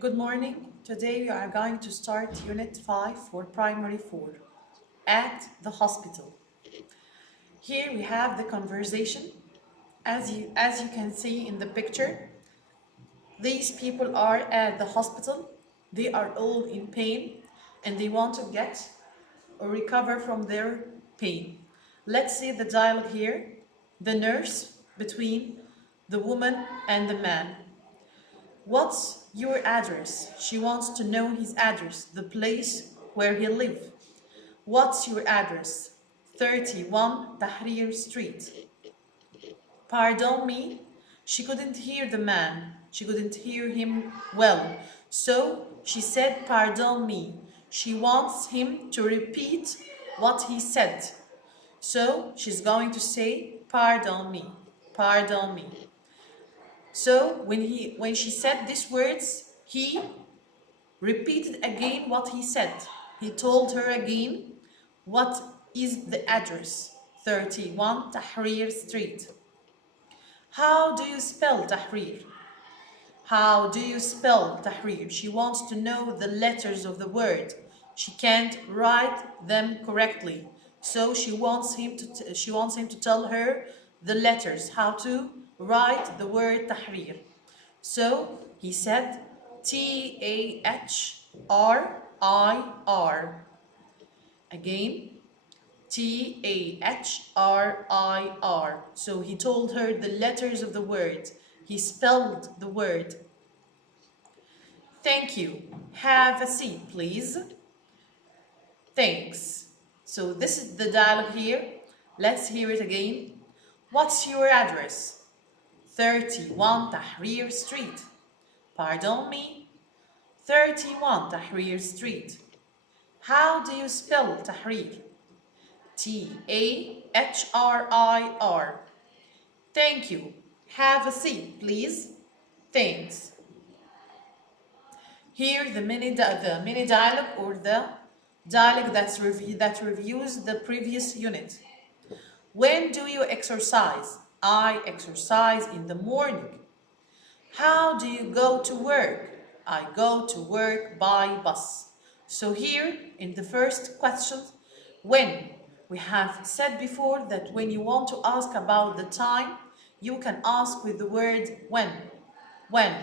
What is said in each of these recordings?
Good morning. Today we are going to start Unit 5 for Primary 4 at the hospital. Here we have the conversation. As you can see in the picture, these people are at the hospital. They are all in pain and they want to get or recover from their pain. Let's see the dialogue here. The nurse between the woman and the man. What's your address? She wants to know his address, the place where he lives. What's your address? 31 Tahrir Street. Pardon me? She couldn't hear the man. She couldn't hear him well. So she said, pardon me. She wants him to repeat what he said. So she's going to say, pardon me. Pardon me. So when she said these words, he repeated again what he said. He told her again what is the address, 31 Tahrir Street. How do you spell Tahrir? How do you spell Tahrir? She wants to know the letters of the word. She can't write them correctly. So she wants him to tell her the letters, how to write the word Tahrir. So he said Tahrir. Again, Tahrir. So he told her the letters of the word. He spelled the word. Thank you. Have a seat, please. Thanks. So this is the dialogue here. Let's hear it again. What's your address? 31 Tahrir Street. Pardon me? 31 Tahrir Street. How do you spell Tahrir? Tahrir. Thank you. Have a seat, please. Thanks. Here the mini dialogue or the dialogue that reviews the previous unit. When do you exercise? I exercise in the morning. How do you go to work? I go to work by bus. So here in the first question, when, we have said before that when you want to ask about the time, you can ask with the word when. When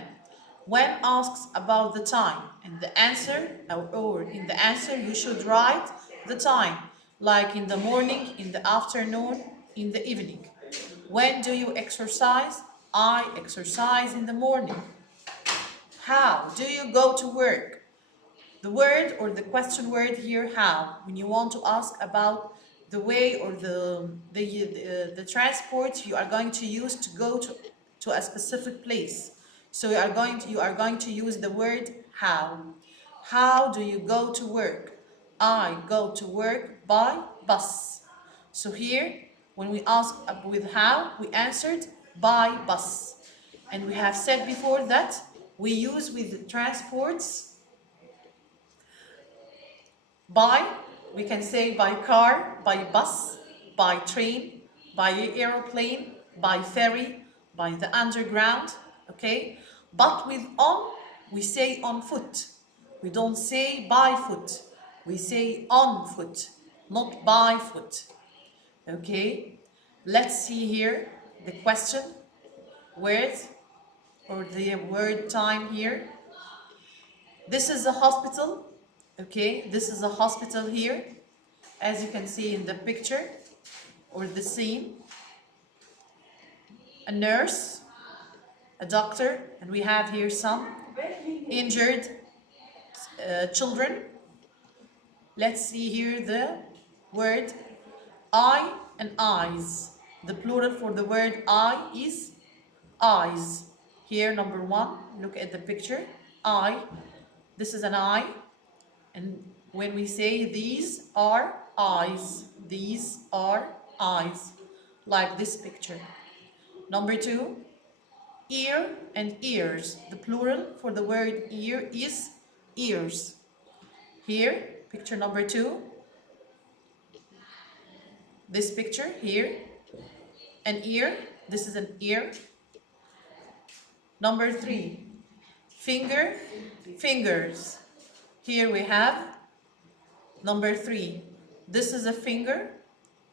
asks about the time, and the answer, or in the answer you should write the time, like in the morning, in the afternoon, in the evening. When do you exercise? I exercise in the morning. How do you go to work? The word or the question word here, how, when you want to ask about the way or the transport you are going to use to go to a specific place. So you are going to use the word how. How do you go to work? I go to work by bus. So here, when we ask with how, we answered by bus. And we have said before that we use with transports by, we can say by car, by bus, by train, by aeroplane, by ferry, by the underground, okay? But with on, we say on foot. We don't say by foot. We say on foot, not by foot, okay? Let's see here the question, word, or the word time here. This is a hospital. Okay, this is a hospital here, as you can see in the picture or the scene. A nurse, a doctor, and we have here some injured children. Let's see here the word eye and eyes. The plural for the word eye is eyes. Here, number one, look at the picture. Eye. This is an eye. And when we say these are eyes, these are eyes, like this picture. Number two, ear and ears. The plural for the word ear is ears. Here, picture number two. This picture here, an ear. This is an ear. Number three, finger, fingers. Here we have number 3. This is a finger.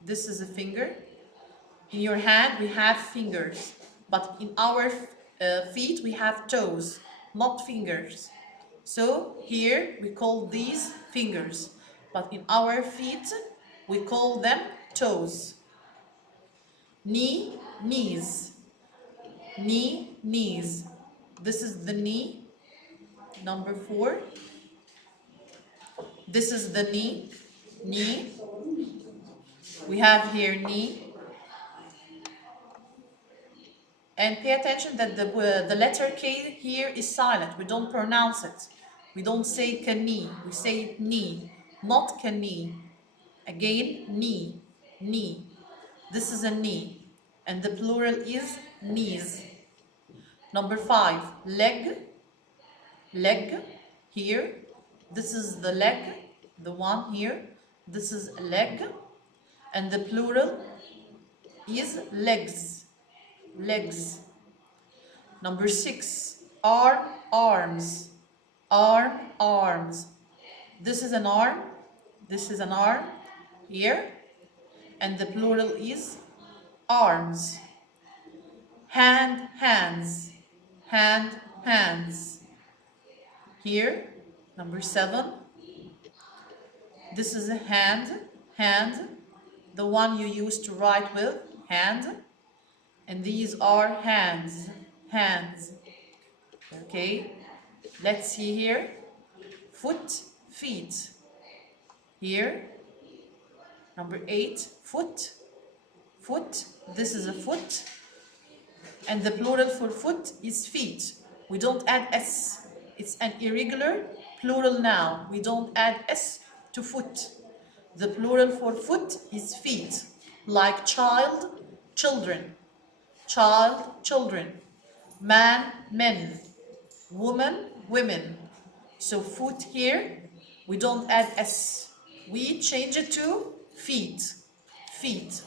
This is a finger. In your hand we have fingers, but in our feet we have toes, not fingers. So here we call these fingers, but in our feet we call them toes. Knee, knees. Knee, knees. This is the knee, number 4. This is the knee, knee. We have here knee. And pay attention that the letter K here is silent. We don't pronounce it. We don't say knee. We say knee, not knee. Again, knee, knee. This is a knee. And the plural is knees. Number 5, leg, leg. Here, this is the leg, the one here. This is a leg. And the plural is legs, legs. Number 6, arm, arms, arm, arms. This is an arm, this is an arm here, and the plural is arms. Hand, hands, hand, hands. Here, number 7. This is a hand, hand, the one you used to write with, hand. And these are hands, hands. Okay, let's see here. Foot, feet. Here, number 8, foot, foot. This is a foot. And the plural for foot is feet. We don't add S. It's an irregular plural noun. We don't add S to foot. The plural for foot is feet. Like child, children. Child, children. Man, men. Woman, women. So foot here, we don't add S. We change it to feet. Feet.